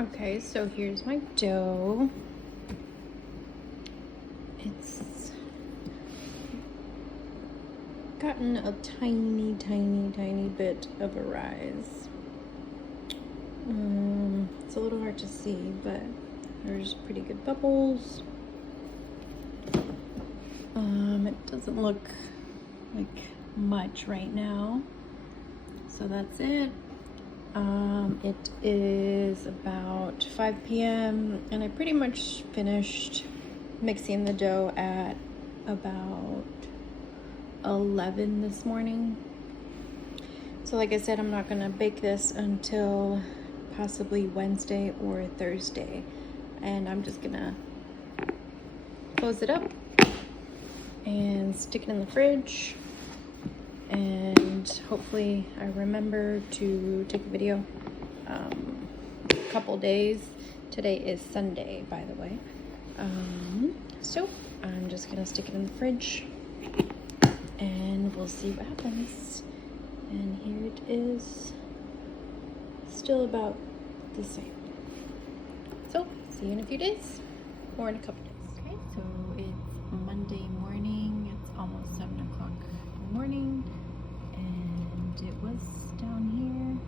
Okay, so here's my dough. It's gotten a tiny bit of a rise. It's a little hard to see, but there's pretty good bubbles. It doesn't look like much right now, so that's it. It is about 5 p.m. and I pretty much finished mixing the dough at about 11 this morning. So like I said, I'm not gonna bake this until possibly Wednesday or Thursday, and I'm just gonna close it up and stick it in the fridge, and hopefully I remember to take a video a couple days. Today is Sunday, by the way. So I'm just gonna stick it in the fridge and we'll see what happens. And here it is, still about the same. So see you in a few days, or in a couple days. Okay, so it's Monday morning. It's almost 7 o'clock in the morning, and it was down here,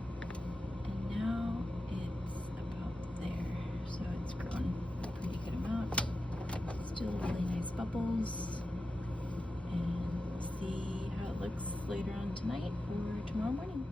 and now it's about there. So it's grown a pretty good amount. Still really nice bubbles, and we'll see how it looks later on tonight or tomorrow morning.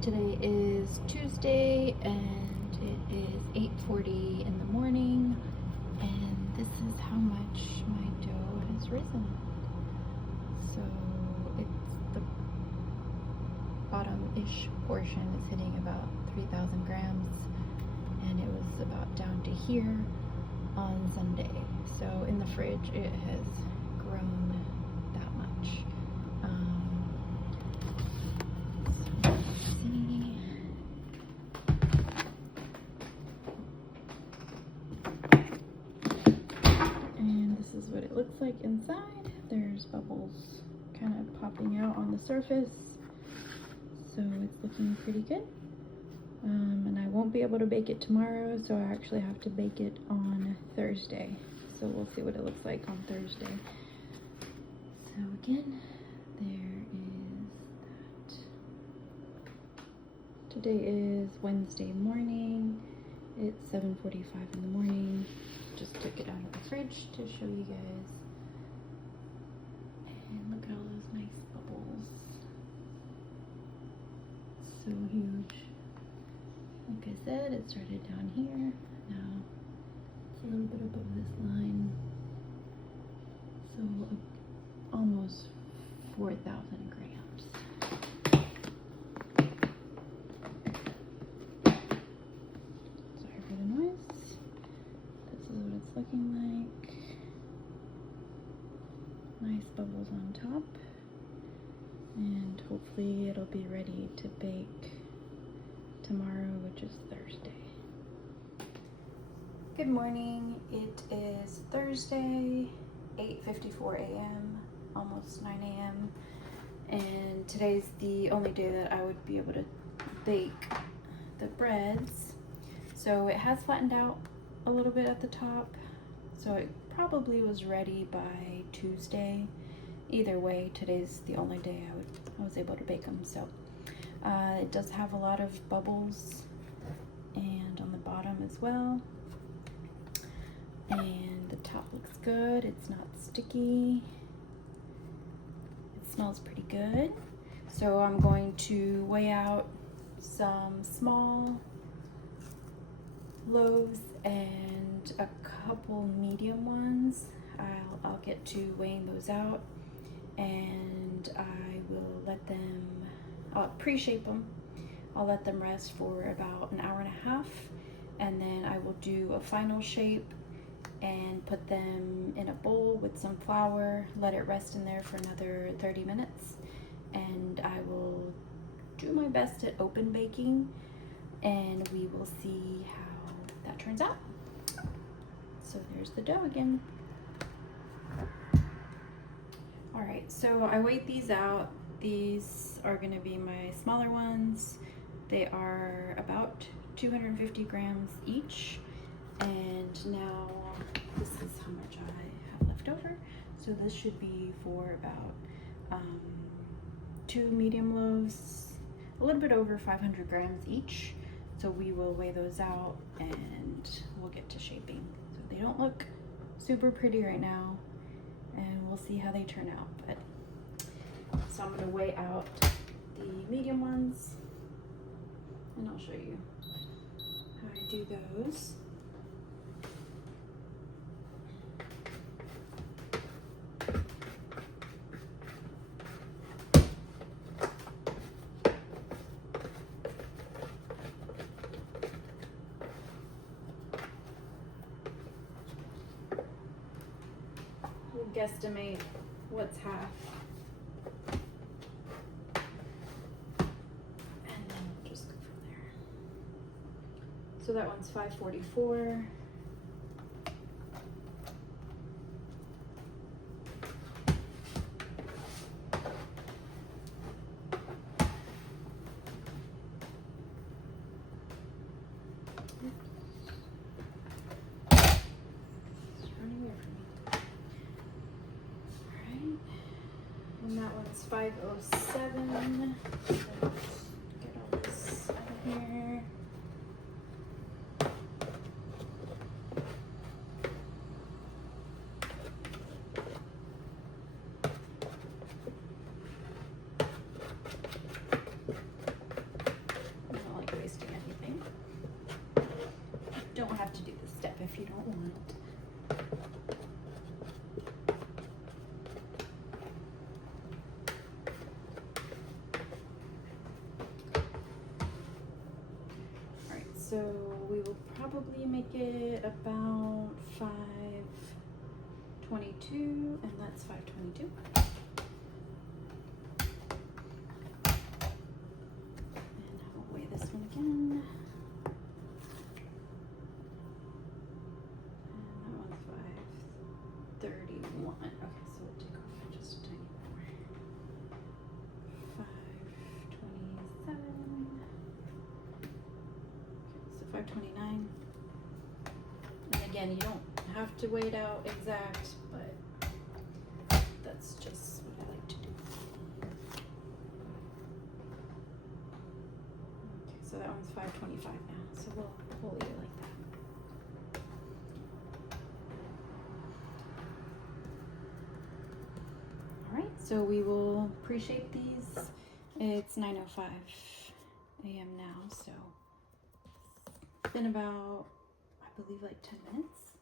Today is Tuesday and it is 8:40 in the morning, and this is how much my dough has risen. So it's the bottom-ish portion is hitting about 3,000 grams, and it was about down to here on Sunday. So in the fridge it has grown that much. What it looks like inside. There's bubbles kind of popping out on the surface, so it's looking pretty good. And I won't be able to bake it tomorrow, so I actually have to bake it on Thursday. So we'll see what it looks like on Thursday. So again, there is that. Today is Wednesday morning. It's 7:45 in the morning. Just took it out of the fridge to show you guys. And look at all those nice bubbles. So huge. Like I said, it started down here. Now it's a little bit above this line. So almost 4,000 grams. Looking like nice bubbles on top, and hopefully it'll be ready to bake tomorrow, which is Thursday. Good morning. It is Thursday, 8:54 a.m., almost 9 a.m., and today's the only day that I would be able to bake the breads. So it has flattened out a little bit at the top, so it probably was ready by Tuesday. Either way, today's the only day I was able to bake them. So it does have a lot of bubbles, and on the bottom as well, and the top looks good. It's not sticky. It smells pretty good. So I'm going to weigh out some small loaves and a couple medium ones. I'll get to weighing those out, and I will let them, I'll pre-shape them. I'll let them rest for about an hour and a half, and then I will do a final shape and put them in a bowl with some flour, let it rest in there for another 30 minutes, and I will do my best at open baking, and we will see how that turns out. So there's the dough again. All right, so I weighed these out. These are gonna be my smaller ones. They are about 250 grams each. And now this is how much I have left over. So this should be for about 2 medium loaves, a little bit over 500 grams each. So we will weigh those out and we'll get to shaping. So they don't look super pretty right now, and we'll see how they turn out. But so I'm gonna weigh out the medium ones, and I'll show you how I do those. We'll guesstimate what's half. And then we'll just go from there. So that one's 544. And that one's 507. So get all this out of here. I don't like wasting anything. Don't have to do this step if you don't want. So we will probably make it about 522, and that's 522. And I will weigh this one again. And that one's 531. Okay, so we'll take off just a tiny bit more. 527. 529. And again, you don't have to weigh it out exact, but that's just what I like to do. Okay, so that one's 525 now, so we'll leave it like that. All right, so we will pre-shape these. It's 9:05 a.m. now, so been about, I believe, like 10 minutes.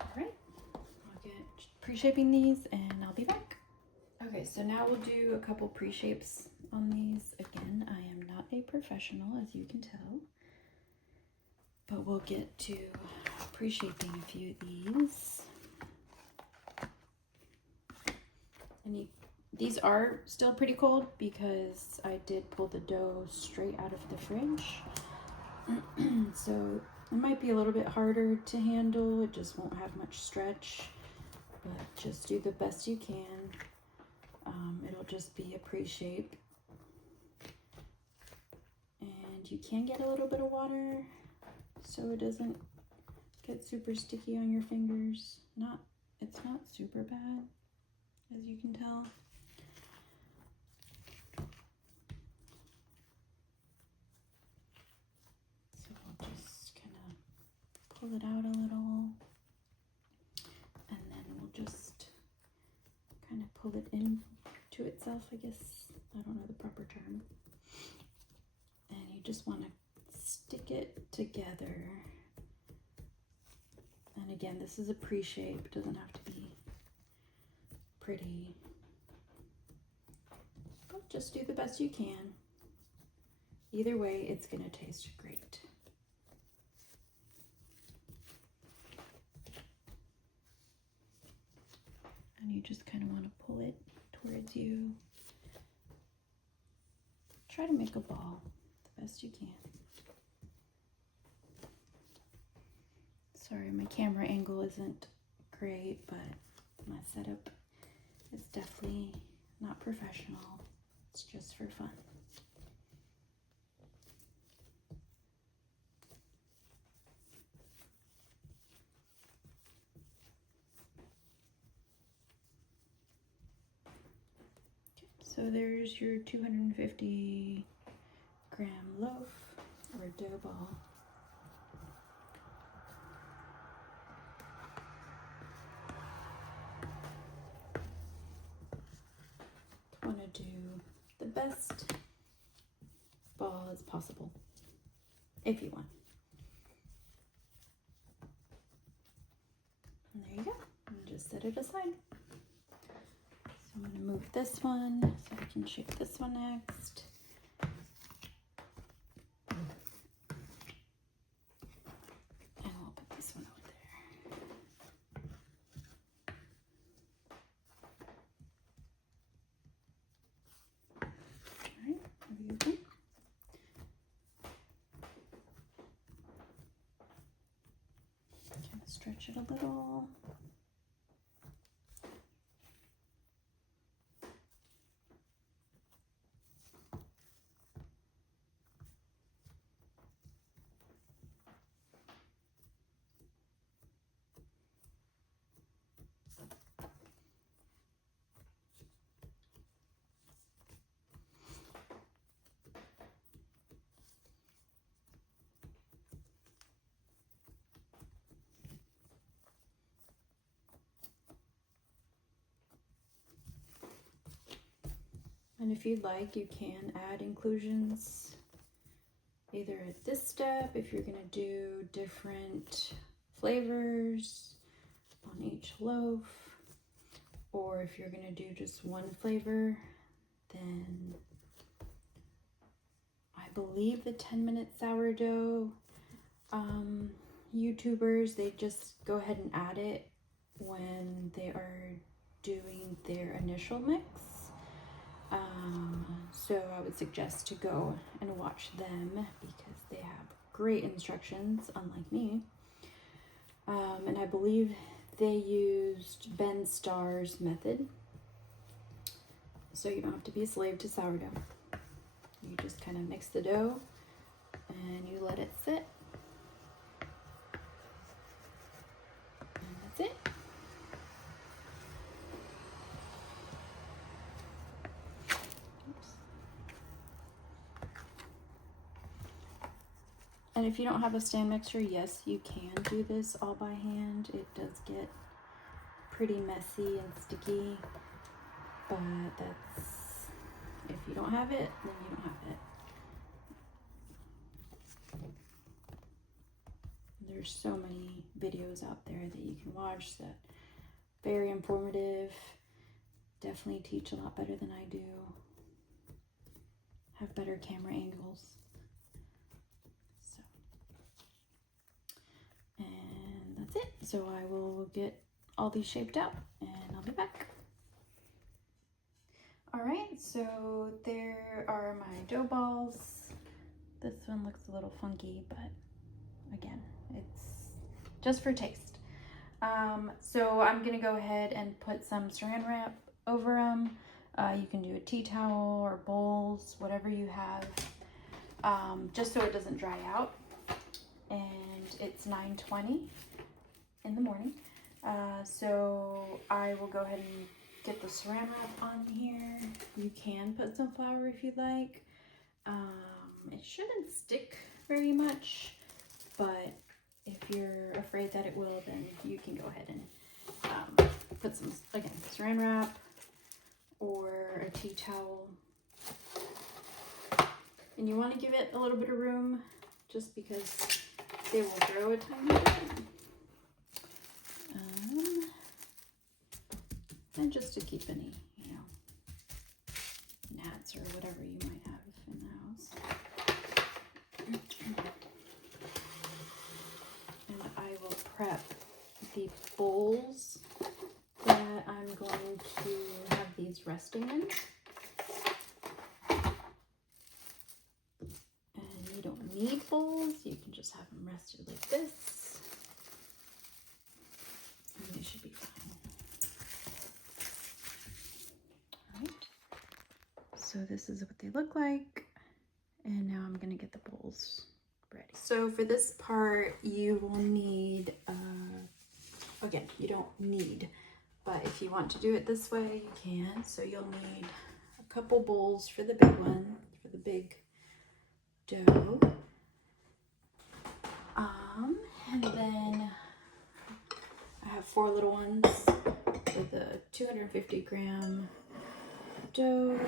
All right, I'll get pre-shaping these and I'll be back. Okay, so now we'll do a couple pre-shapes on these. Again, I am not a professional, as you can tell, but we'll get to pre-shaping a few of these. And these are still pretty cold because I did pull the dough straight out of the fridge. So it might be a little bit harder to handle. It just won't have much stretch, but just do the best you can. It'll just be a pre-shape. And you can get a little bit of water so it doesn't get super sticky on your fingers. It's not super bad, as you can tell. Pull it out a little, and then we'll just kind of pull it in to itself, I guess. I don't know the proper term. And you just want to stick it together. And again, this is a pre-shape. It doesn't have to be pretty. But just do the best you can. Either way, it's going to taste great. And you just kind of want to pull it towards you. Try to make a ball the best you can. Sorry, my camera angle isn't great, but my setup is definitely not professional. It's just for fun. Okay, so there's your 250-gram loaf or dough ball. Want to do the best ball as possible if you want. And there you go. And just set it aside. So I'm going to move this one so I can shape this one next. And we'll put this one over there. Alright, there you go. Kind of stretch it a little. And if you'd like, you can add inclusions either at this step, if you're going to do different flavors on each loaf, or if you're going to do just one flavor, then I believe the 10-minute sourdough YouTubers, they just go ahead and add it when they are doing their initial mix. So I would suggest to go and watch them because they have great instructions, unlike me. And I believe they used Ben Starr's method. So you don't have to be a slave to sourdough. You just kind of mix the dough and you let it sit. And that's it. And if you don't have a stand mixer, yes, you can do this all by hand. It does get pretty messy and sticky, but that's, if you don't have it, then you don't have it. There's so many videos out there that you can watch that very informative, definitely teach a lot better than I do, have better camera angles. And that's it. So I will get all these shaped out and I'll be back. All right, so there are my dough balls. This one looks a little funky, but again, it's just for taste. So I'm gonna go ahead and put some saran wrap over them. You can do a tea towel or bowls, whatever you have, just so it doesn't dry out. And it's 9:20 in the morning. So I will go ahead and get the saran wrap on here. You can put some flour if you'd like. It shouldn't stick very much, but if you're afraid that it will, then you can go ahead and put some, again, saran wrap or a tea towel. And you want to give it a little bit of room just because they will grow a tiny bit. And just to keep any, gnats or whatever you might have in the house. And I will prep the bowls that I'm going have them rested like this. And they should be fine. All right. So this is what they look like. And now I'm gonna get the bowls ready. So for this part, you will need, again, you don't need, but if you want to do it this way, you can. So you'll need a couple bowls for the big one, for the big dough. And then I have 4 little ones with a 250 gram dough.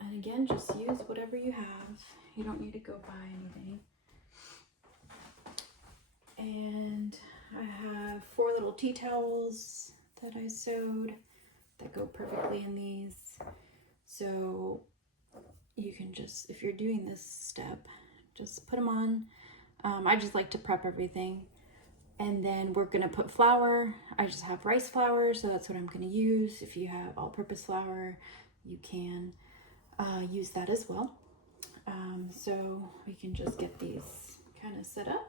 And again, just use whatever you have. You don't need to go buy anything. And I have 4 little tea towels that I sewed that go perfectly in these. So you can just, if you're doing this step, just put them on. I just like to prep everything. And then we're gonna put flour. I just have rice flour, so that's what I'm gonna use. If you have all-purpose flour, you can use that as well. So we can just get these kind of set up.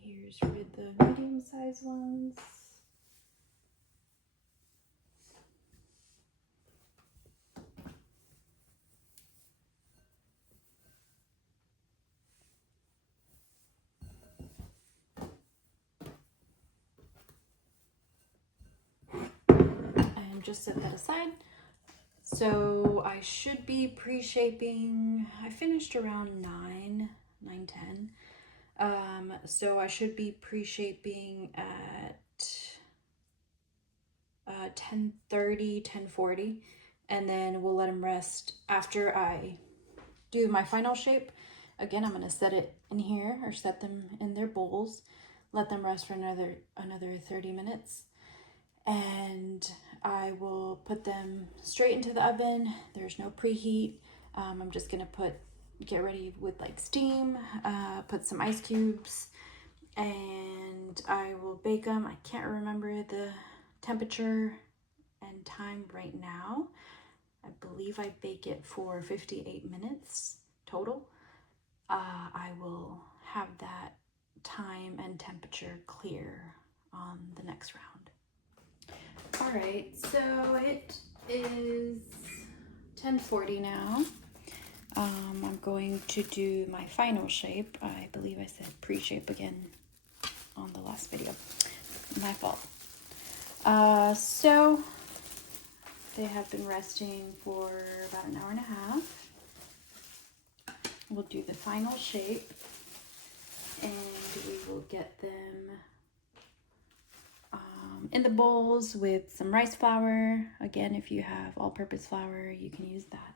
Here's for the medium-sized ones. And just set that aside. So I should be pre-shaping, I finished around 9:10. So I should be pre-shaping at 10:30, 10:40, and then we'll let them rest after I do my final shape. Again, I'm gonna set it in here, or set them in their bowls, let them rest for another 30 minutes, and I will put them straight into the oven. There's no preheat. I'm just gonna get ready with like steam, put some ice cubes, and I will bake them. I can't remember the temperature and time right now. I believe I bake it for 58 minutes total. I will have that time and temperature clear on the next round. All right, so it is 10:40 now. I'm going to do my final shape. I believe I said pre-shape again on the last video. My fault. So they have been resting for about an hour and a half. We'll do the final shape, and we will get them in the bowls with some rice flour. Again, if you have all-purpose flour, you can use that.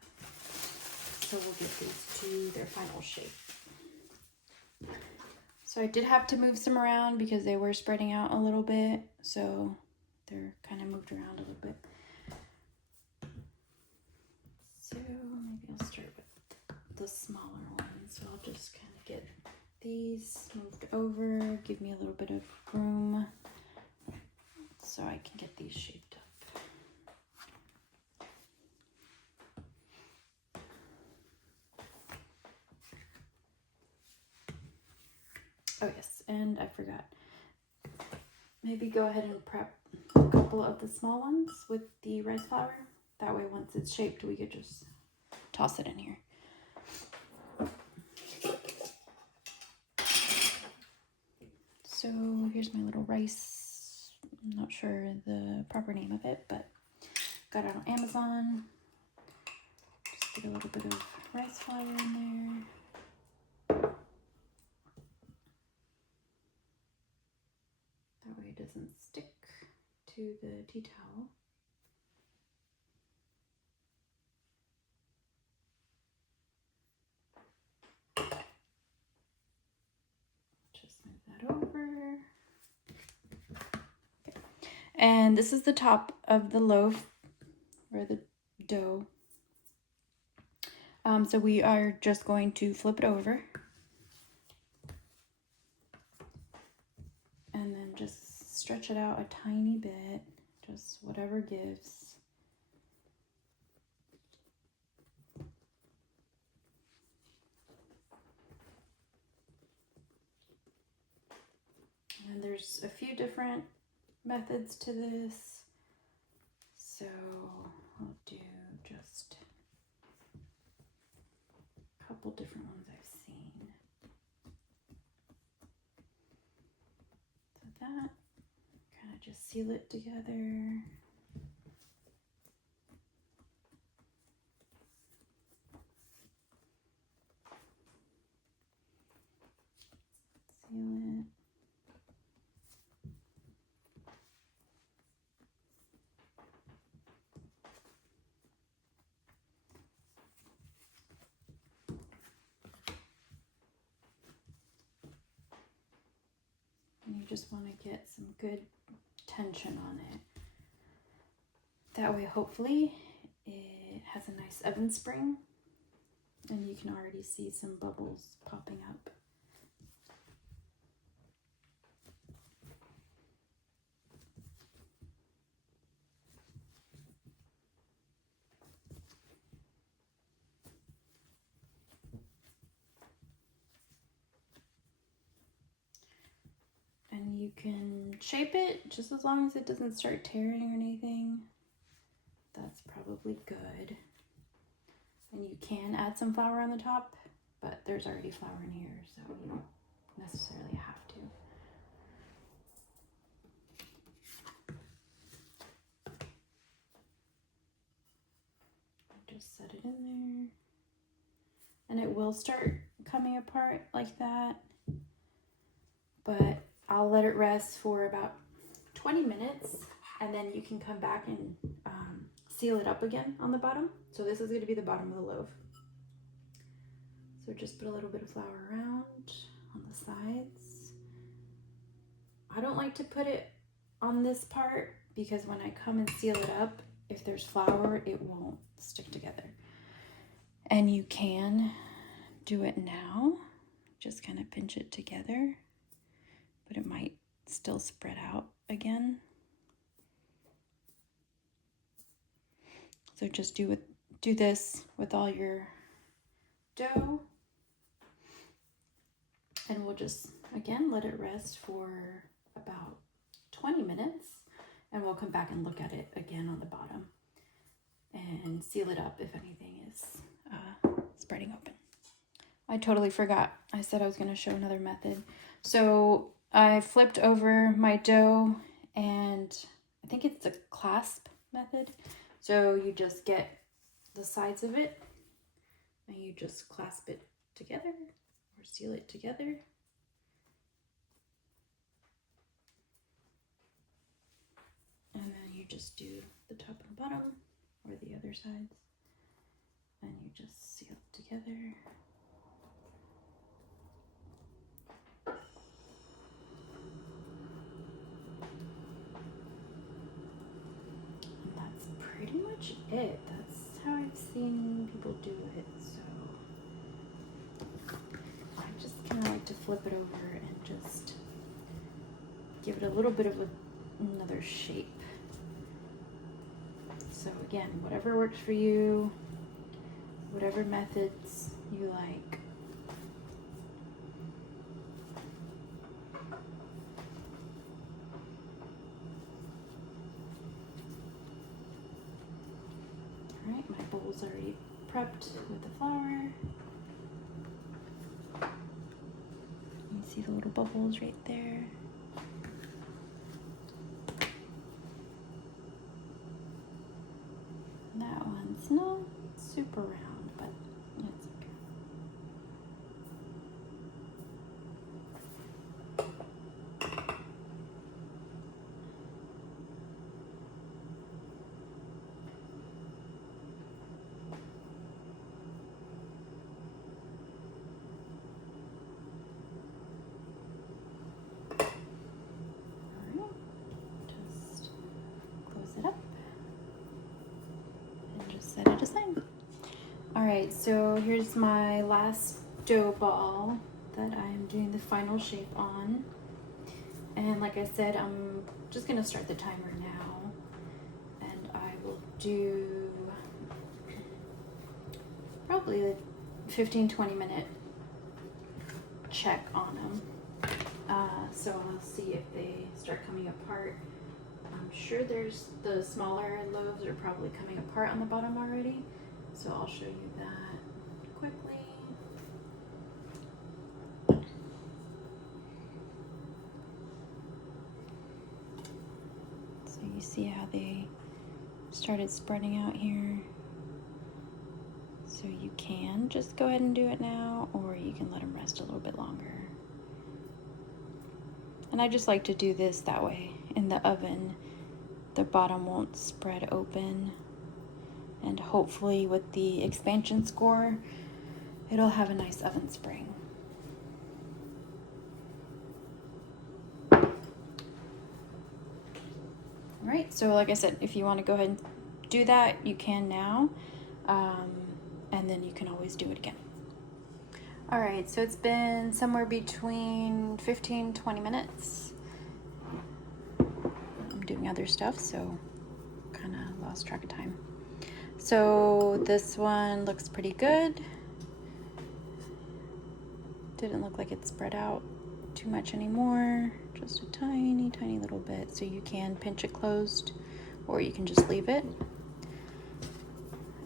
So we'll get these to their final shape. So I did have to move some around because they were spreading out a little bit. So they're kind of moved around a little bit. So maybe I'll start with the smaller ones. So I'll just kind of get these moved over, give me a little bit of room so I can get these shaped up. Oh yes, and I forgot. Maybe go ahead and prep a couple of the small ones with the rice flour. That way once it's shaped, we could just toss it in here. So here's my little rice. I'm not sure the proper name of it, but got it on Amazon. Just get a little bit of rice flour in there. That way it doesn't stick to the tea towel. Just move that over. And this is the top of the loaf, or the dough. So we are just going to flip it over. And then just stretch it out a tiny bit, just whatever gives. And there's a few different methods to this, so I'll do just a couple different ones I've seen. So that, kind of just seal it together. Seal it. And you just want to get some good tension on it. That way, hopefully, it has a nice oven spring, and you can already see some bubbles popping up. And you can shape it just as long as it doesn't start tearing or anything. That's probably good. And you can add some flour on the top, but there's already flour in here, so you don't necessarily have to. Just set it in there. And it will start coming apart like that, but I'll let it rest for about 20 minutes, and then you can come back and seal it up again on the bottom. So this is going to be the bottom of the loaf. So just put a little bit of flour around on the sides. I don't like to put it on this part because when I come and seal it up, if there's flour, it won't stick together. And you can do it now, just kind of pinch it together, but it might still spread out again. So just do this with all your dough, and we'll just again let it rest for about 20 minutes, and we'll come back and look at it again on the bottom and seal it up if anything is spreading open. I totally forgot. I said I was going to show another method. So I flipped over my dough, and I think it's the clasp method. So you just get the sides of it and you just clasp it together or seal it together. And then you just do the top and bottom or the other sides, and you just seal it together. And that's pretty much it. That's how I've seen people do it. So I just kind of like to flip it over and just give it a little bit of another shape. So again, whatever works for you, whatever methods you like. All right, my bowl's already prepped with the flour. You see the little bubbles right there. That one's not super round, but it's okay. All right, just same. All right, so here's my last dough ball that I'm doing the final shape on. And like I said, I'm just gonna start the timer now, and I will do probably a 15-20 minute check on them. So I'll see if they start coming apart. I'm sure there's the smaller loaves are probably coming apart on the bottom already, so I'll show you that quickly. So you see how they started spreading out here. So you can just go ahead and do it now, or you can let them rest a little bit longer. And I just like to do this that way. In the oven, the bottom won't spread open. And hopefully with the expansion score, it'll have a nice oven spring. All right, so like I said, if you want to go ahead and do that, you can now. And then you can always do it again. All right, so it's been somewhere between 15-20 minutes. I'm doing other stuff, so kind of lost track of time. So this one looks pretty good. Didn't look like it spread out too much anymore, just a tiny, tiny little bit. So you can pinch it closed, or you can just leave it.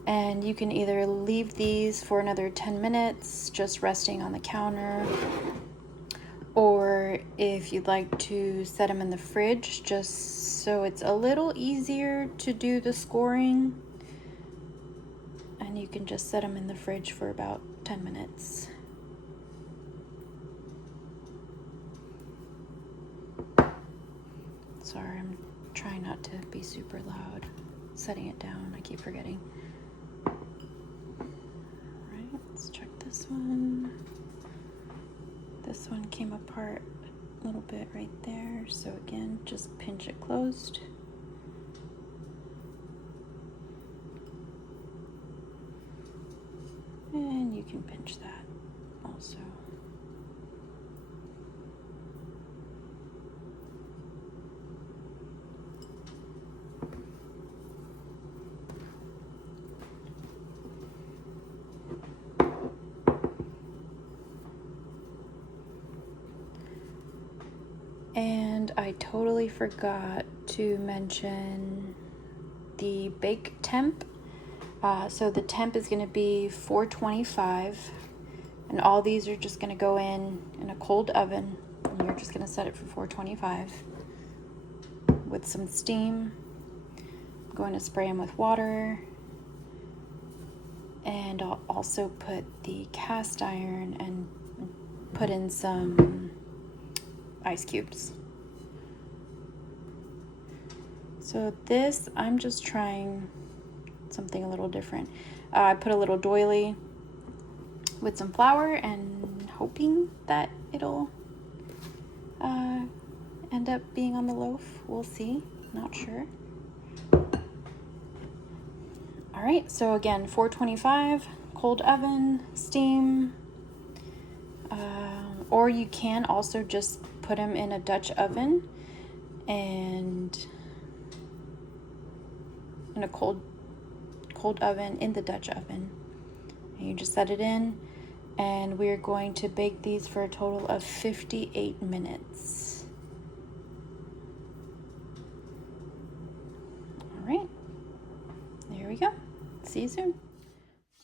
And you can either leave these for another 10 minutes, just resting on the counter, or if you'd like to set them in the fridge, just so it's a little easier to do the scoring, and you can just set them in the fridge for about 10 minutes. Sorry, I'm trying not to be super loud. Setting it down, I keep forgetting. Let's check this one. This one came apart a little bit right there. So again, just pinch it closed. And you can pinch that also. And I totally forgot to mention the bake temp. So the temp is going to be 425, and all these are just going to go in a cold oven, and you're just going to set it for 425 with some steam. I'm going to spray them with water, and I'll also put the cast iron and put in some ice cubes. So this, I'm just trying something a little different. I put a little doily with some flour and hoping that it'll end up being on the loaf. We'll see, not sure. All right, so again, 425, cold oven, steam, or you can also just put them in a Dutch oven and in a cold oven in the Dutch oven. And you just set it in, and we're going to bake these for a total of 58 minutes. All right, there we go. See you soon.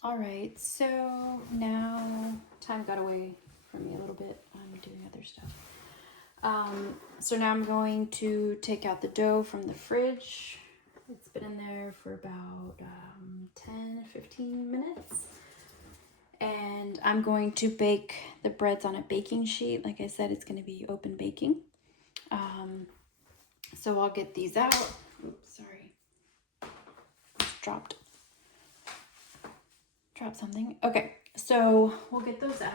All right, so now time got away from me a little bit. I'm doing other stuff. So now I'm going to take out the dough from the fridge. It's been in there for about 10-15 minutes. And I'm going to bake the breads on a baking sheet. Like I said, it's going to be open baking. So I'll get these out. Oops, sorry. Dropped something. Okay, so we'll get those out.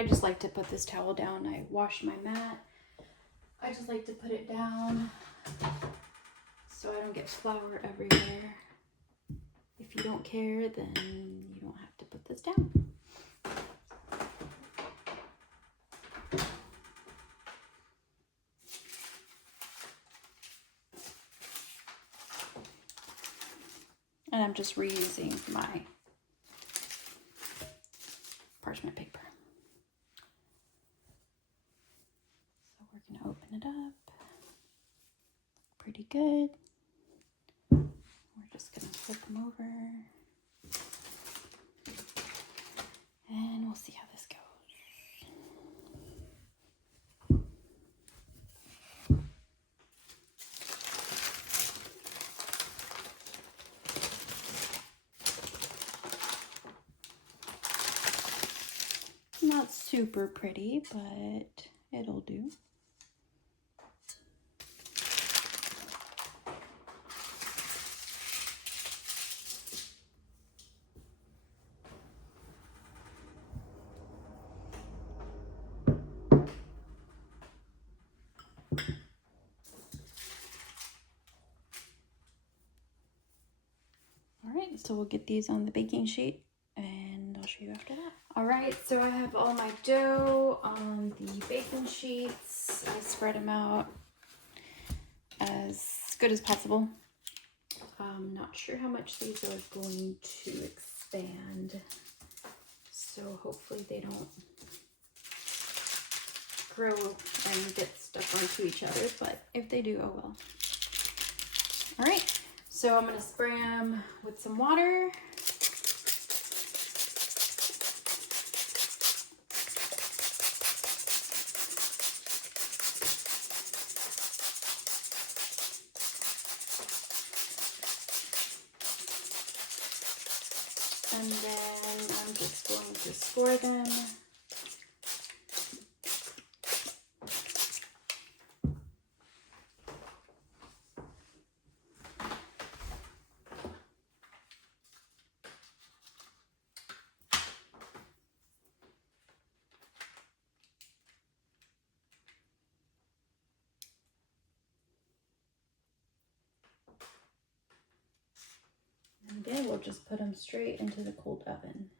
I just like to put this towel down. I washed my mat. I just like to put it down so I don't get flour everywhere. If you don't care, then you don't have to put this down. And I'm just reusing my parchment paper. So we're going to open it up. Pretty good. We're just going to flip them over. And we'll see how this goes. Not super pretty, but it'll do. All right, so we'll get these on the baking sheet and I'll show you after that. All right, so I have all my dough on the baking sheets. I spread them out as good as possible. I'm not sure how much these are going to expand, so hopefully they don't grow and get stuck onto each other, but if they do, oh well. All right, so I'm gonna spray them with some water. And then I'm just going to score them. And again, we'll just put them straight into the cold oven.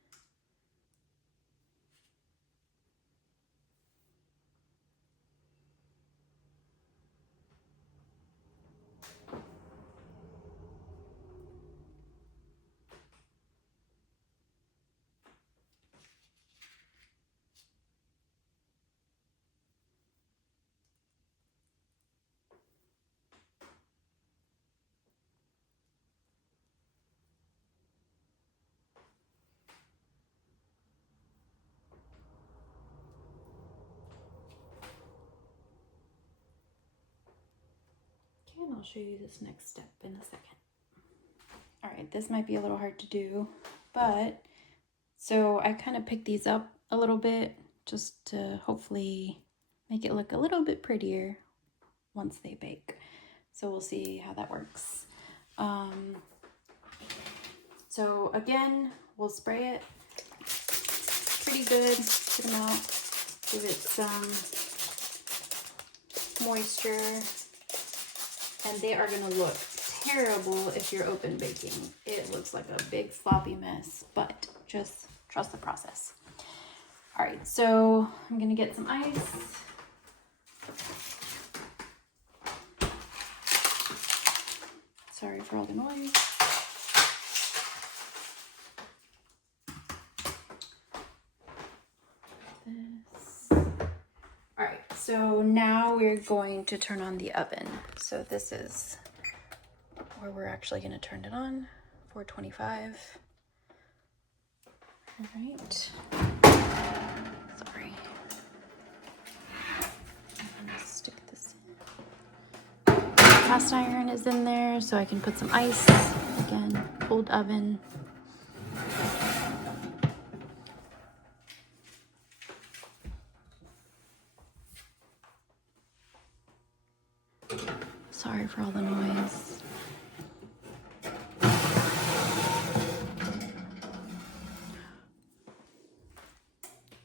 And I'll show you this next step in a second. All right, this might be a little hard to do, but so I kind of picked these up a little bit just to hopefully make it look a little bit prettier once they bake. So we'll see how that works. So again, we'll spray it pretty good, good amount, give it some moisture. And they are gonna look terrible if you're open baking. It looks like a big sloppy mess, but just trust the process. All right, so I'm gonna get some ice. Sorry for all the noise. All right, so now we're going to turn on the oven. So this is where we're actually going to turn it on, 425. All right. Sorry. I'm going to stick this in. Cast iron is in there, so I can put some ice. Again, cold oven. Sorry for all the noise.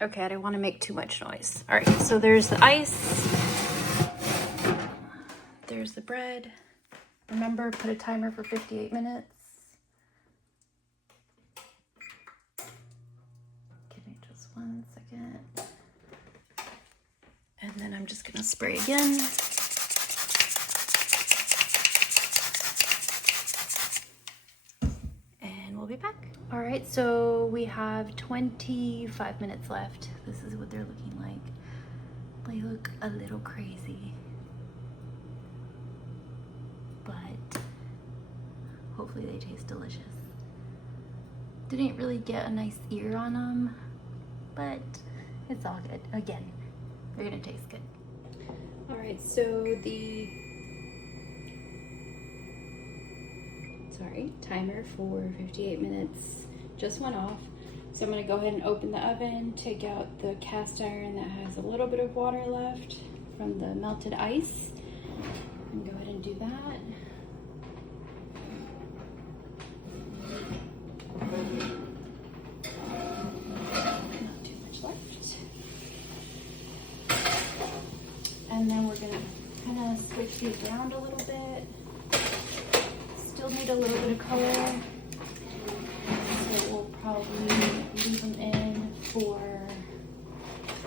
Okay, I didn't want to make too much noise. All right, so there's the ice. There's the bread. Remember, put a timer for 58 minutes. Give me just 1 second. And then I'm just gonna spray again. And we'll be back. All right, so we have 25 minutes left. This is what they're looking like. They look a little crazy, but hopefully they taste delicious. Didn't really get a nice ear on them, but it's all good. Again, they're gonna taste good. All right, so the timer for 58 minutes just went off. So I'm gonna go ahead and open the oven, take out the cast iron that has a little bit of water left from the melted ice, and go ahead and do that. Not too much left. And then we're gonna kind of switch these around a little bit. Still need a little bit of color. So we'll probably leave them in for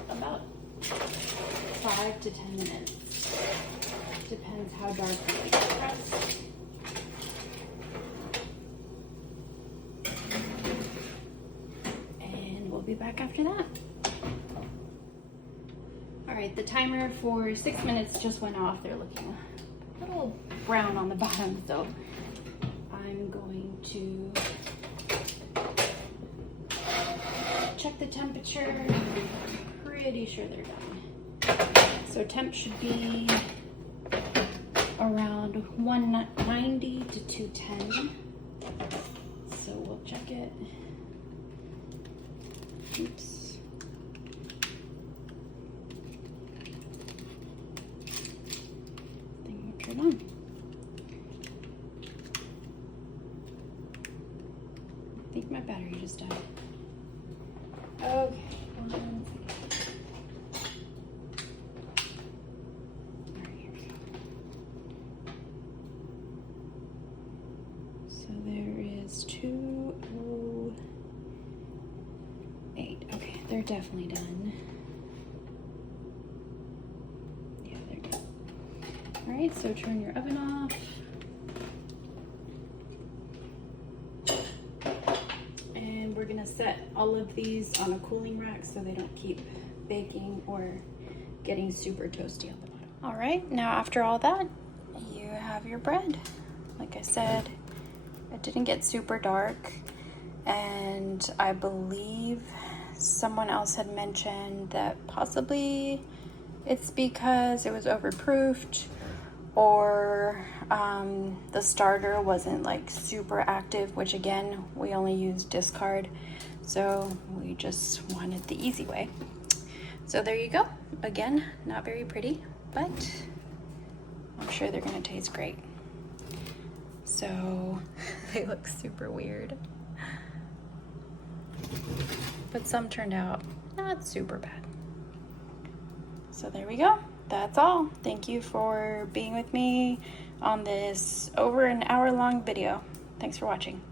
about 5 to 10 minutes. Depends how dark you like the crust. And we'll be back after that. All right, the timer for 6 minutes just went off. They're looking a little brown on the bottom, so I'm going to check the temperature. Pretty sure they're done. So temp should be around 190 to 210. So we'll check it. Oops. Thing will turn on. I think my battery just died. Okay, 1 second. All right, here we go. So there is 208. Okay, they're definitely done. Yeah, they're done. All right, so turn your oven off. We're gonna set all of these on a cooling rack so they don't keep baking or getting super toasty on the bottom. All right, now after all that, you have your bread. Like I said, it didn't get super dark, and I believe someone else had mentioned that possibly it's because it was overproofed, or the starter wasn't like super active, which again, we only use discard, so we just wanted the easy way. So there you go. Again, not very pretty, but I'm sure they're gonna taste great. So they look super weird, but some turned out not super bad. So there we go. That's all. Thank you for being with me on this over an hour long video. Thanks for watching.